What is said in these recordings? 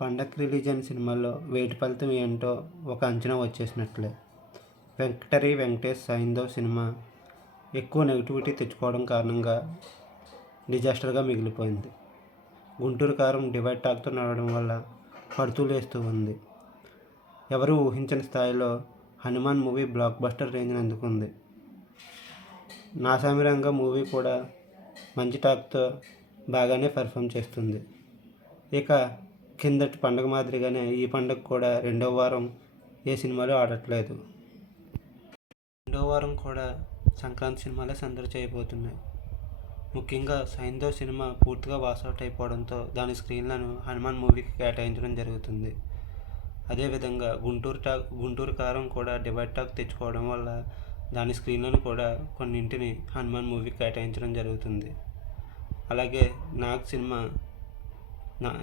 పండగ రిలీజ్ అయిన సినిమాల్లో వేటి ఫలితం ఏంటో ఒక అంచనా వచ్చేసినట్లే. వెంకటరి వెంకటేష్ సైంధవ్ సినిమా ఎక్కువ నెగిటివిటీ తెచ్చుకోవడం కారణంగా డిజాస్టర్గా మిగిలిపోయింది. గుంటూరు కారం డివైడ్ టాక్తో నడవడం వల్ల పడుతూలేస్తూ ఉంది. ఎవరూ ఊహించని స్థాయిలో హనుమాన్ మూవీ బ్లాక్ బస్టర్ రేంజ్ని అందుకుంది. నాసామిరంగ మూవీ కూడా మంచి టాక్తో బాగానే పెర్ఫామ్ చేస్తుంది. ఇక కిందటి పండగ మాదిరిగానే ఈ పండగ కూడా రెండవ వారం ఏ సినిమాలు ఆడట్లేదు. రెండవ వారం కూడా సంక్రాంతి సినిమాలే సందడి చేయబోతున్నాయి. ముఖ్యంగా సైంధవ్ సినిమా పూర్తిగా వాసౌట్ అయిపోవడంతో దాని స్క్రీన్లను హనుమాన్ మూవీకి కేటాయించడం జరుగుతుంది. అదేవిధంగా గుంటూరు కారం కూడా డివైడ్ టాక్ తెచ్చుకోవడం వల్ల దాని స్క్రీన్లను కూడా కొన్నింటిని హనుమాన్ మూవీకి కేటాయించడం జరుగుతుంది. అలాగే నాగ్ సినిమా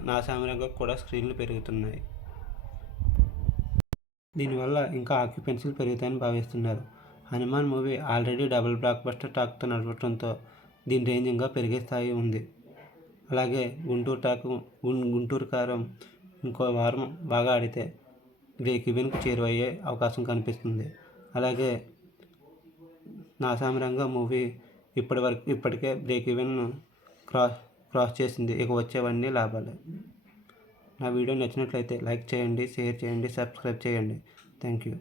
నాసామిరంగకు కూడా స్క్రీన్లు పెరుగుతున్నాయి. దీనివల్ల ఇంకా ఆక్యుపెన్సీలు పెరుగుతాయని భావిస్తున్నారు. Hanuman movie already double blockbuster టాక్తో నడవడంతో దీని రేంజ్ ఇంకా పెరిగే స్థాయి ఉంది. అలాగే గుంటూరు కారం ఇంకో వారం బాగా ఆడితే బ్రేక్ ఈవెన్కు చేరువయ్యే అవకాశం కనిపిస్తుంది. అలాగే నాసామిరంగ మూవీ ఇప్పటికే బ్రేక్ ఈవెన్ క్రాస్ చేసింది. ఇక వచ్చేవన్నీ లాభాలే. నా వీడియో నచ్చినట్లయితే లైక్ చేయండి, షేర్ చేయండి, సబ్స్క్రైబ్ చేయండి. Thank you.